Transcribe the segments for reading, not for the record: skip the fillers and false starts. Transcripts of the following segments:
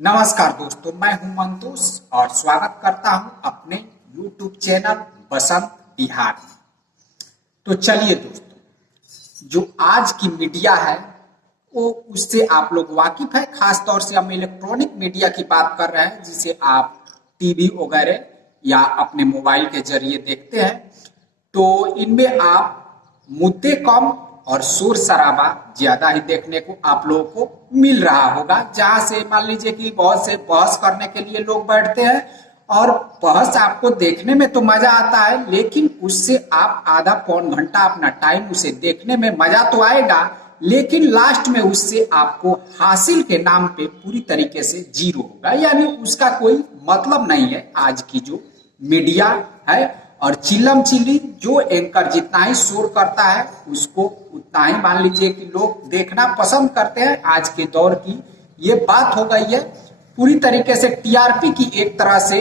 नमस्कार दोस्तों, मैं हूं मंतोष और स्वागत करता हूं अपने YouTube चैनल बसंत बिहार में। तो चलिए दोस्तों, जो आज की मीडिया है वो उससे आप लोग वाकिफ है। खास तौर से हम इलेक्ट्रॉनिक मीडिया की बात कर रहे हैं, जिसे आप टीवी वगैरह या अपने मोबाइल के जरिए देखते हैं। तो इनमें आप मुद्दे कम और शोर शराबा ज्यादा ही देखने को आप लोगों को मिल रहा होगा। जहां से मान लीजिए कि बहुत से बहस करने के लिए लोग बैठते हैं और बहस आपको देखने में तो मजा आता है, लेकिन उससे आप आधा पौन घंटा अपना टाइम उसे देखने में मजा तो आएगा, लेकिन लास्ट में उससे आपको हासिल के नाम पे पूरी तरीके से जीरो होगा, यानी उसका कोई मतलब नहीं है। आज की जो मीडिया है और चिल्लम चिल्ली, जो एंकर जितना ही शोर करता है उसको उतना ही मान लीजिए कि लोग देखना पसंद करते हैं। आज के दौर की ये बात हो गई है पूरी तरीके से। टीआरपी की एक तरह से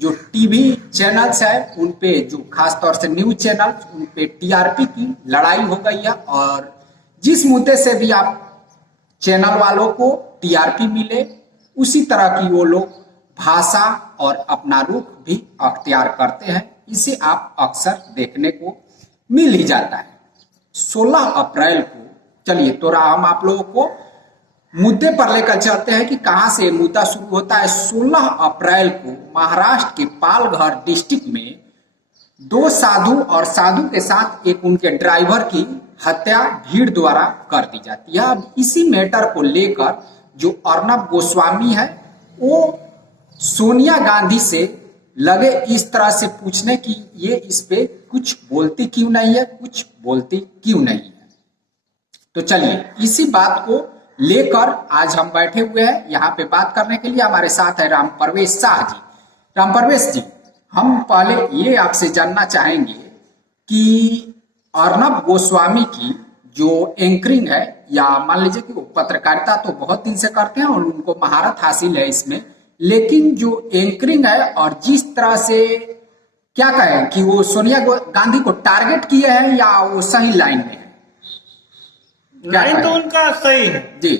जो टीवी चैनल्स है उन पे, जो खास तौर से न्यूज चैनल, उन पे टीआरपी की लड़ाई हो गई है। और जिस मुद्दे से भी आप चैनल वालों को टीआरपी मिले, उसी तरह की वो लोग भाषा और अपना रुख भी अख्तियार करते हैं। इसे आप अक्सर देखने को मिल ही जाता है। 16 अप्रैल को चलिए तो हम आप लोगों को मुद्दे पर लेकर चलते हैं कि कहां से मुद्दा शुरू होता है। 16 अप्रैल को महाराष्ट्र के पालघर डिस्ट्रिक्ट में दो साधु और साधु के साथ एक उनके ड्राइवर की हत्या भीड़ द्वारा कर दी जाती है। अब इसी मैटर को लेकर जो अर्नब गोस्वामी है वो सोनिया गांधी से लगे इस तरह से पूछने की ये इस पे कुछ बोलती क्यों नहीं है, कुछ बोलती क्यों नहीं है। तो चलिए इसी बात को लेकर आज हम बैठे हुए हैं यहाँ पे बात करने के लिए। हमारे साथ है राम परवेश शाह जी। राम परवेश जी, हम पहले ये आपसे जानना चाहेंगे कि अर्नब गोस्वामी की जो एंकरिंग है, या मान लीजिए कि वो पत्रकारिता तो बहुत दिन से करते हैं और उनको महारत हासिल है इसमें, लेकिन जो एंकरिंग है और जिस तरह से क्या कहें कि वो सोनिया गांधी को टारगेट किए हैं, या वो सही लाइन में है? लाइन तो उनका सही है जी,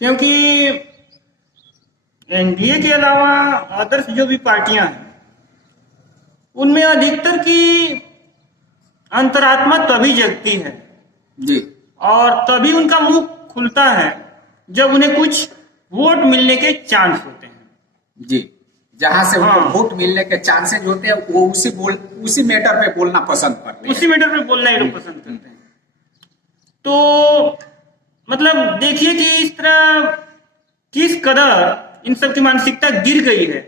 क्योंकि एनडीए के अलावा आदर्श जो भी पार्टियां हैं उनमें अधिकतर की अंतरात्मा तभी जगती है जी, और तभी उनका मुंह खुलता है जब उन्हें कुछ वोट मिलने के चांस होते हैं। जी, जहां से उनको वोट मिलने के चांसेस होते हैं वो उसी मैटर पे बोलना पसंद करते हैं। उसी मैटर पे बोलना ही लोग पसंद करते हैं। तो मतलब देखिए कि इस तरह किस कदर इन सब की मानसिकता गिर गई है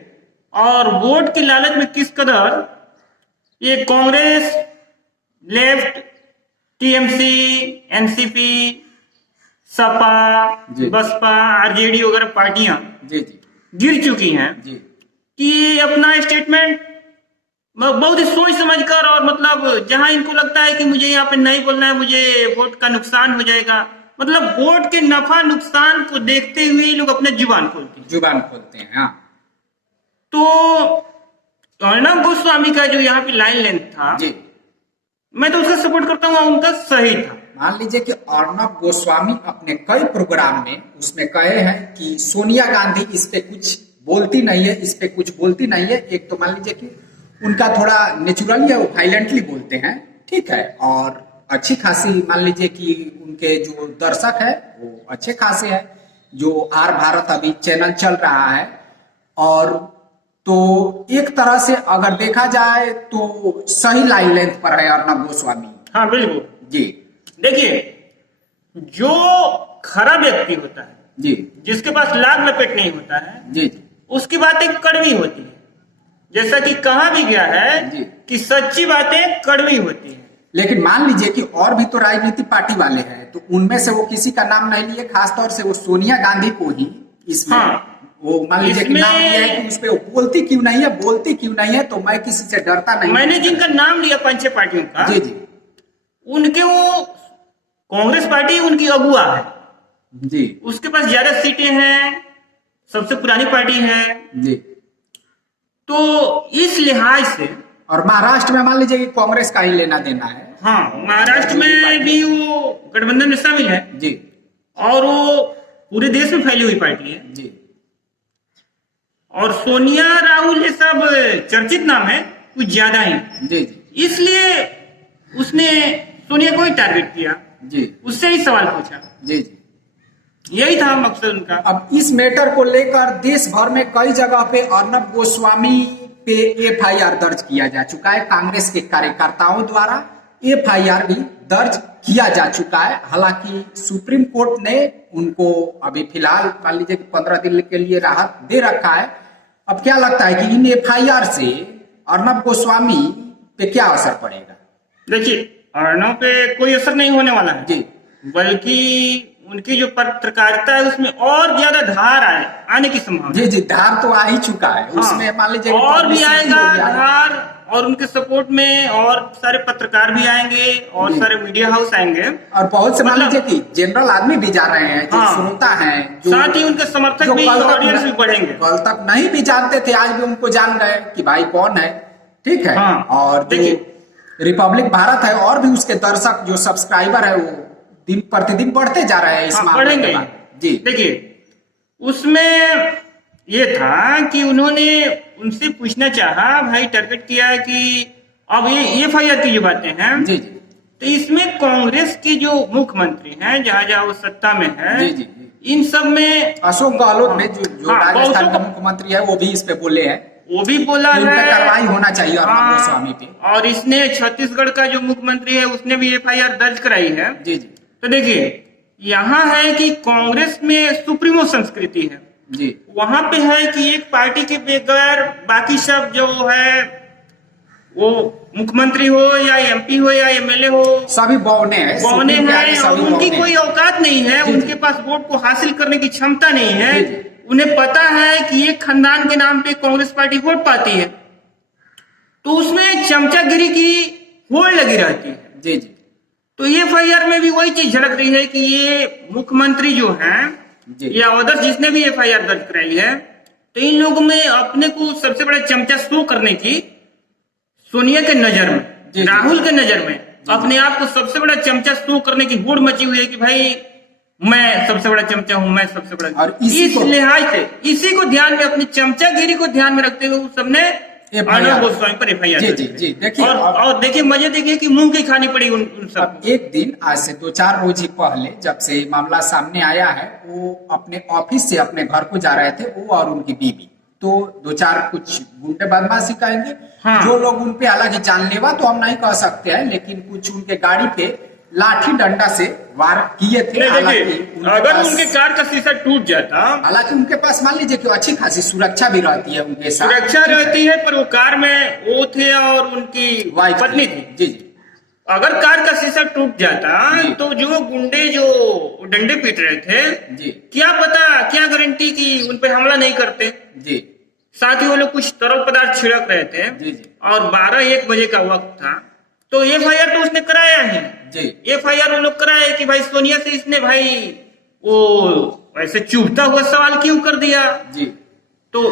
और वोट के लालच में किस कदर ये कांग्रेस, लेफ्ट, टीएमसी, एनसीपी, सपा, बसपा, आरजेडी वगैरह पार्टियां जी जी गिर चुकी हैं जी कि अपना स्टेटमेंट बहुत ही सोच समझकर, और मतलब जहां इनको लगता है कि मुझे यहाँ पे नहीं बोलना है, मुझे वोट का नुकसान हो जाएगा, मतलब वोट के नफा नुकसान को देखते हुए लोग अपने जुबान खोलते हैं। हाँ। तो अर्नब गोस्वामी का जो यहाँ पे लाइन लेंथ था जी, मैं तो उसका सपोर्ट करता हूँ, उनका सही था। मान लीजिए कि अर्नब गोस्वामी अपने कई प्रोग्राम में उसमें कहे हैं कि सोनिया गांधी इस पे कुछ बोलती नहीं है, इस पे कुछ बोलती नहीं है। एक तो मान लीजिए कि उनका थोड़ा नेचुरली है, वो वायलेंटली बोलते हैं, ठीक है, और अच्छी खासी मान लीजिए कि उनके जो दर्शक है वो अच्छे खासे हैं। जो आर भारत अभी चैनल चल रहा है, और तो एक तरह से अगर देखा जाए तो सही लाइन लेंथ पर है अर्नब गोस्वामी। हाँ बिल्कुल जी, देखिए, जो खरा व्यक्ति होता है जी, जिसके पास लाग लपेट नहीं होता है जी, उसकी बातें कड़वी होती है। जैसा कि कहा भी गया है जी, कि सच्ची बातें कड़वी होती है। लेकिन मान लीजिए कि और भी तो राजनीतिक पार्टी वाले हैं, तो उनमें से वो किसी का नाम नहीं लिए, खासतौर से वो सोनिया गांधी को ही इसमें वो मान लीजिए कि नाम लिया है कि उस पर बोलती क्यों नहीं है, तो मैं किसी से डरता नहीं। मैंने जिनका नाम लिया 5-6 पार्टियों का, जी जी उनके वो कांग्रेस पार्टी उनकी अगुआ है जी, उसके पास ज्यादा सीटें हैं, सबसे पुरानी पार्टी है जी। तो इस लिहाज से, और महाराष्ट्र में मान लीजिए कि कांग्रेस का ही लेना देना है। हाँ महाराष्ट्र में भी वो गठबंधन में शामिल है जी, और वो पूरे देश में फैली हुई पार्टी है। जी और सोनिया राहुल ये सब चर्चित नाम है कुछ ज्यादा ही, जी जी इसलिए उसने सोनिया को ही टारगेट किया, जी उससे ही सवाल पूछा। जी जी। यही था मकसद उनका। अब इस मैटर को लेकर देश भर में कई जगह पे अर्नब गोस्वामी पे एफआईआर दर्ज किया जा चुका है। कांग्रेस के कार्यकर्ताओं द्वारा एफआईआर भी दर्ज किया जा चुका है। हालांकि सुप्रीम कोर्ट ने उनको अभी फिलहाल मान लीजिए कि 15 दिन के लिए राहत दे रखा है। अब क्या लगता है कि इन एफआईआर से अर्नब गोस्वामी पे क्या असर पड़ेगा? देखिए, अर्नब पे कोई असर नहीं होने वाला है जी, बल्कि उनकी जो पत्रकारिता है उसमें और ज्यादा धार आने की संभावना। जी जी, धार तो आ ही चुका है। हाँ, उसमें मान लीजिए और भी आएगा धार, और उनके सपोर्ट में और सारे पत्रकार भी आएंगे और सारे मीडिया हाउस आएंगे, और बहुत से मान लीजिए कि जनरल आदमी भी जा रहे हैं, जो हाँ, श्रोता हैं, साथ ही उनके समर्थक भी, ऑडियंस भी बढ़ेंगे। कल तक नहीं भी जानते थे, आज भी उनको जान गए कि भाई कौन है। ठीक है। हाँ, और जो रिपब्लिक भारत है और भी उसके दर्शक जो सब्सक्राइबर है वो दिन प्रतिदिन बढ़ते जा रहे हैं। इस मामले के बाद जी देखिए, उसमें ये था कि उन्होंने उनसे पूछना चाहा, भाई टारगेट किया है कि अब ये एफआईआर की जो बातें हैं जी जी, तो इसमें कांग्रेस के जो मुख्यमंत्री हैं जहां जहां वो सत्ता में है, जी जी, इन सब में अशोक गहलोत में जो हाँ, राजस्थान का मुख्यमंत्री है वो भी इस पे बोले हैं, वो भी बोला इन पे है कार्रवाई होना चाहिए अर्नब हाँ, गोस्वामी पे। और इसने छत्तीसगढ़ का जो मुख्यमंत्री है उसने भी एफआईआर दर्ज कराई है। जी जी तो देखिए, यहाँ है कि कांग्रेस में सुप्रीमो संस्कृति है, जी, वहां पे है कि एक पार्टी के बगैर बाकी सब जो है, वो मुख्यमंत्री हो या एमपी हो या एमएलए हो, सभी बौने हैं, बौने सुप्रीम के आगे हैं, सभी और उनकी बौने कोई हैं। औकात नहीं है, जी, उनके पास वोट को हासिल करने की क्षमता नहीं है। जी, जी। उन्हें पता है कि एक खानदान के नाम पे कांग्रेस पार्टी वोट पाती है, तो उसमें चमचागिरी की होड़ लगी रहती है। जी जी तो एफआईआर में भी वही चीज झलक रही है कि ये मुख्यमंत्री जो हैं जी, या अदर्स जिसने भी एफआईआर दर्ज कराई है, तो इन लोगों में अपने को सबसे बड़ा चमचा शो करने की, सोनिया के नजर में, जी, राहुल के नजर में अपने आप को सबसे बड़ा चमचा शो करने की होड़ मची हुई है कि भाई मैं सबसे बड़ा चमचा हूं, मैं सबसे बड़ा। और इस लिहाज से इसी को ध्यान में, अपनी चमचागिरी को ध्यान में रखते हुए सबने अर्नब गोस्वामी पर एफआईआर जी जी जी। देखिए, और देखिए मजे, देखिए कि मुंह की खानी पड़ी उन सब। अब एक दिन आज से 2-4 रोज ही पहले जब से मामला सामने आया है, वो अपने ऑफिस से अपने घर को जा रहे थे, वो और उनकी बीवी। तो 2-4 कुछ गुंडे बदमाशी कहेंगे, हाँ, जो लोग उनपे, हालांकि जानलेवा तो हम नहीं कह सकते हैं, लेकिन कुछ उनके गाड़ी पे लाठी डंडा से वार किए थे। अगर उनके कार का शीशा टूट जाता, हालांकि उनके पास मान लीजिए कि अच्छी खासी सुरक्षा भी रहती है, उनके साथ सुरक्षा रहती है, पर वो कार में वो थे और उनकी वाइफ पत्नी थी। जी जी, अगर कार का शीशा टूट जाता जी, तो जो गुंडे जो डंडे पीट रहे थे जी, क्या पता, क्या गारंटी कि उन पे हमला नहीं करते। जी, साथ ही वो लोग कुछ तरल पदार्थ छिड़क रहे थे, जी, जी, और 12-1 बजे का वक्त था, तो एफआईआर तो उसने कराया है जी, एफआईआर वो लोग कराए कि भाई सोनिया से इसने भाई वो ऐसे चुभता हुआ सवाल क्यों कर दिया जी, तो,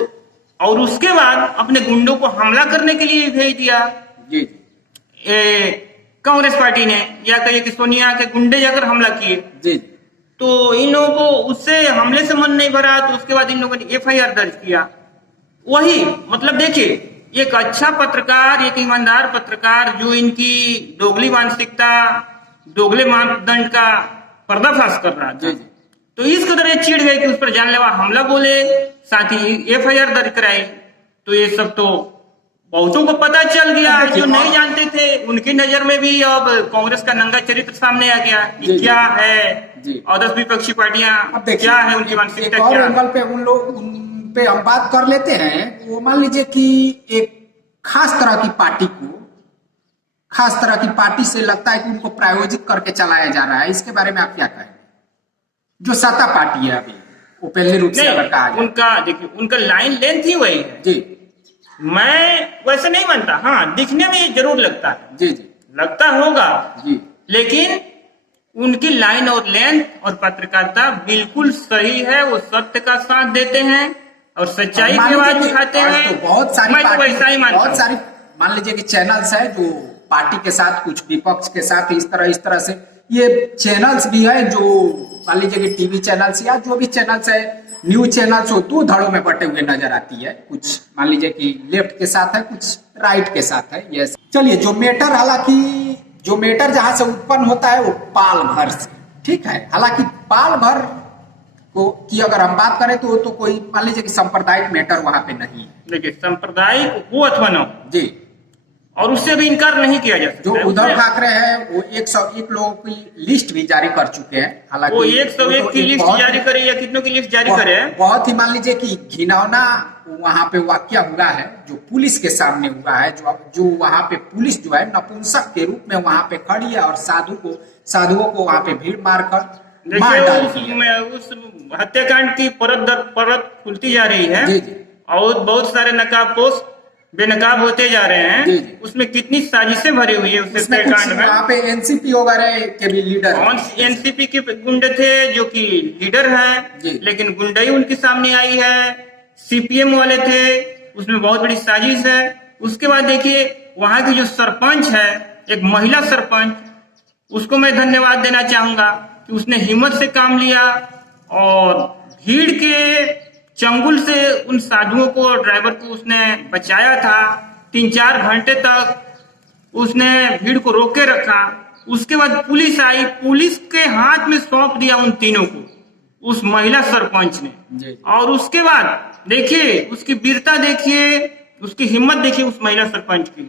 और उसके बाद अपने गुंडों को हमला करने के लिए भेज दिया जी, कांग्रेस पार्टी ने, या कहिए कि सोनिया के गुंडे जाकर हमला किए। जी, तो इन लोगों को उससे हमले से मन नहीं भरा, तो उसके बाद इन लोगों ने एफआईआर दर्ज किया। वही मतलब देखिए, एक अच्छा पत्रकार, एक ईमानदार पत्रकार जो इनकी दोगली मानसिकता, दोगले मानदंड का पर्दाफाश कर रहा था, तो इस कदर ये चिढ़ गए कि उस पर जानलेवा हमला बोले, साथ ही एफआईआर दर्ज कराई। तो ये सब तो बहुतों को पता चल गया, जो नहीं जानते थे उनकी नजर में भी अब कांग्रेस का नंगा चरित्र सामने आ गया कि क्या है, और 10 विपक्षी पार्टियां क्या है, उनकी मानसिकता क्या है। पे उन लोग उन पे हम बात कर लेते हैं। वो मान लीजिए कि एक खास तरह की पार्टी को, खास तरह की पार्टी से लगता है कि उनको प्रायोजित करके चलाया जा रहा है। इसके बारे में आप क्या कहेंगे? जो सत्ता पार्टी है अभी, वो पहले रूप से अगर कहा जाए, उनका देखिए, उनका लाइन लेंथ ही वही है जी। मैं वैसे नहीं मानता, हाँ दिखने में ये जरूर लगता है, जी जी, लगता होगा जी, लेकिन उनकी लाइन और लेंथ और पत्रकारिता बिल्कुल सही है। वो सत्य का साथ देते हैं और सच्चाई की आवाज उठाते हैं। तो बहुत सारी मैं तो वैसा ही मानता हूं। बहुत सारी मान लीजिए कि चैनल्स है जो पार्टी के साथ, कुछ विपक्ष के साथ इस तरह से ये चैनल्स भी है जो मान लीजिए कि टीवी चैनल्स या जो भी चैनल्स है, न्यूज चैनल्स हो, दो धड़ों में बटे हुए नजर आती है। कुछ मान लीजिए कि लेफ्ट के साथ है, कुछ राइट के साथ है। यस, चलिए, जो मैटर हालांकि जो मैटर जहां से उत्पन्न होता है वो पाल भर से, ठीक है। हालांकि पाल भर को की अगर हम बात करें तो कोई मान लीजिए कि सांप्रदायिक मैटर वहां पे नहीं है। देखिए, सांप्रदायिक हो अथवा न हो, जी, और उससे भी इनकार नहीं किया जा सकता। जो उद्धव ठाकरे है वो 101 लोगों की लिस्ट भी जारी कर चुके हैं। हालांकि वो 101 की लिस्ट जारी करे या कितनों की लिस्ट जारी करे, बहुत ही मान लीजिए कि घिनौना वहां पे वाकया हुआ है जो पुलिस के सामने हुआ है, जो वहां पे पुलिस जो है नपुंसक के रूप में वहां पे खड़ी है और साधुओं को वहां पे भीड़ मारकर मार डाली है। उस हत्याकांड की परत दर परत खुलती जा रही है। जी जी, और बहुत सारे नकाबपोश बेनकाब होते जा रहे हैं। जी जी, उसमें कितनी साजिशें भरी हुई है उस हत्याकांड में। वहाँ पे एनसीपी वगैरह के भी लीडर और एनसीपी के गुंडे थे जो कि लीडर हैं, लेकिन गुंडाई उनके सामने आई है। सीपीएम वाले थे, उसमें बहुत बड़ी साजिश है। उसके बाद देखिए, वहां की जो सरपंच है, एक महिला सरपंच, उसको मैं धन्यवाद देना चाहूंगा कि उसने हिम्मत से काम लिया और भीड़ के चंगुल से उन साधुओं को और ड्राइवर को उसने बचाया था। 3-4 घंटे तक उसने भीड़ को रोके रखा। उसके बाद पुलिस आई, पुलिस के हाथ में सौंप दिया उन तीनों को, उस महिला सरपंच ने। और उसके बाद देखिए, उसकी वीरता देखिए, उसकी हिम्मत देखिए उस महिला सरपंच की,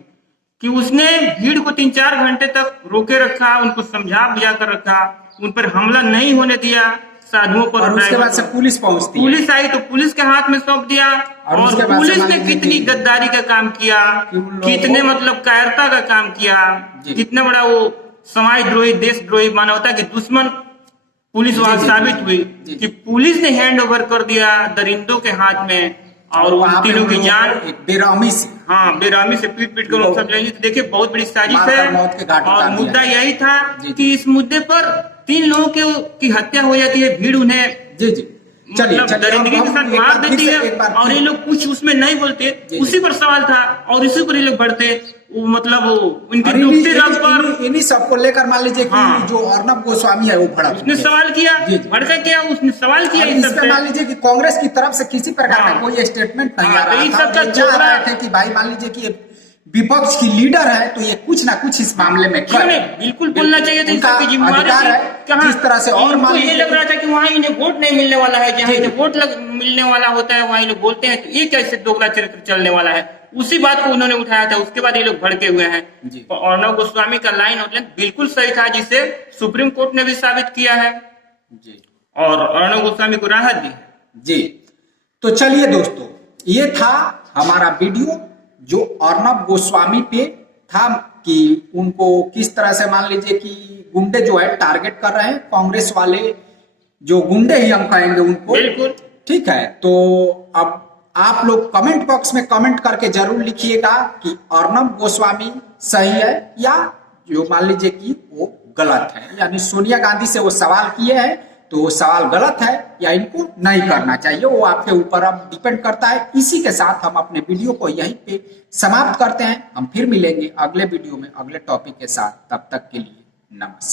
कि उसने भीड़ को 3-4 घंटे तक रोके रखा, उनको समझा बुझा कर रखा, उन पर हमला नहीं होने दिया साधुओं पर। और उसके बाद से पुलिस पहुंचती है, पुलिस आई तो पुलिस के हाथ में सौंप दिया। और पुलिस ने कितनी गद्दारी का काम किया, कितने मतलब कायरता का काम किया, कितना बड़ा वो समाजद्रोही, देशद्रोही, मानवता की दुश्मन पुलिस वहां साबित हुई कि पुलिस ने हैंड ओवर कर दिया दरिंदों के हाथ में। और उन तीनों की जान बेरहमी से, हाँ, बेरहमी से पीट पीट कर लोग सब लेंगे। देखिए, बहुत बड़ी साजिश है। और मुद्दा यही था कि इस मुद्दे पर 3 लोगों की हत्या हो जाती है, भीड़ उन्हें मतलब दरिंदगी के साथ मार देती है, और ये लोग कुछ उसमें नहीं बोलते। उसी पर सवाल था और इसी पर ये लोग बढ़ते, मतलब उनकी डूबती रंग पर इन्हीं सबको लेकर मान लीजिए कि जो अर्नब गोस्वामी है वो भड़क, उसने सवाल किया, भड़का क्या, उसने सवाल किया। इसमें मान लीजिए कि कांग्रेस की तरफ से किसी प्रकार का कोई स्टेटमेंट नहीं आ रहा था। चाह रहे थे कि भाई मान लीजिए कि विपक्ष की लीडर है तो ये कुछ ना कुछ इस मामले में बिल्कुल बोलना चाहिए था। इसकी जिम्मेदारी है जिस तरह से, और मान ये लग रहा था कि वहाँ इन्हें वोट नहीं मिलने वाला है, जहाँ इन्हें वोट मिलने वाला होता है वहाँ ये लोग बोलते हैं, तो ये कैसे दोगला चरित्र चलने वाला है। उसी बात को उन्होंने उठाया था। उसके बाद ये लोग भड़के हुए हैं। अर्नब गोस्वामी का लाइन और लेंथ बिल्कुल सही था, जिसे सुप्रीम कोर्ट ने भी साबित किया है और अर्नब गोस्वामी को राहत दी है। जी, तो चलिए दोस्तों, ये था हमारा वीडियो जो अर्नब गोस्वामी पे था कि उनको किस तरह से मान लीजिए कि गुंडे जो है टारगेट कर रहे हैं, कांग्रेस वाले जो गुंडे ही हम कहेंगे उनको, बिल्कुल ठीक है। तो अब आप लोग कमेंट बॉक्स में कमेंट करके जरूर लिखिएगा कि अर्नब गोस्वामी सही है या जो मान लीजिए कि वो गलत है। यानी सोनिया गांधी से वो सवाल किए हैं तो वो सवाल गलत है या इनको नहीं करना चाहिए, वो आपके ऊपर अब डिपेंड करता है। इसी के साथ हम अपने वीडियो को यहीं पे समाप्त करते हैं। हम फिर मिलेंगे अगले वीडियो में अगले टॉपिक के साथ। तब तक के लिए नमस्कार।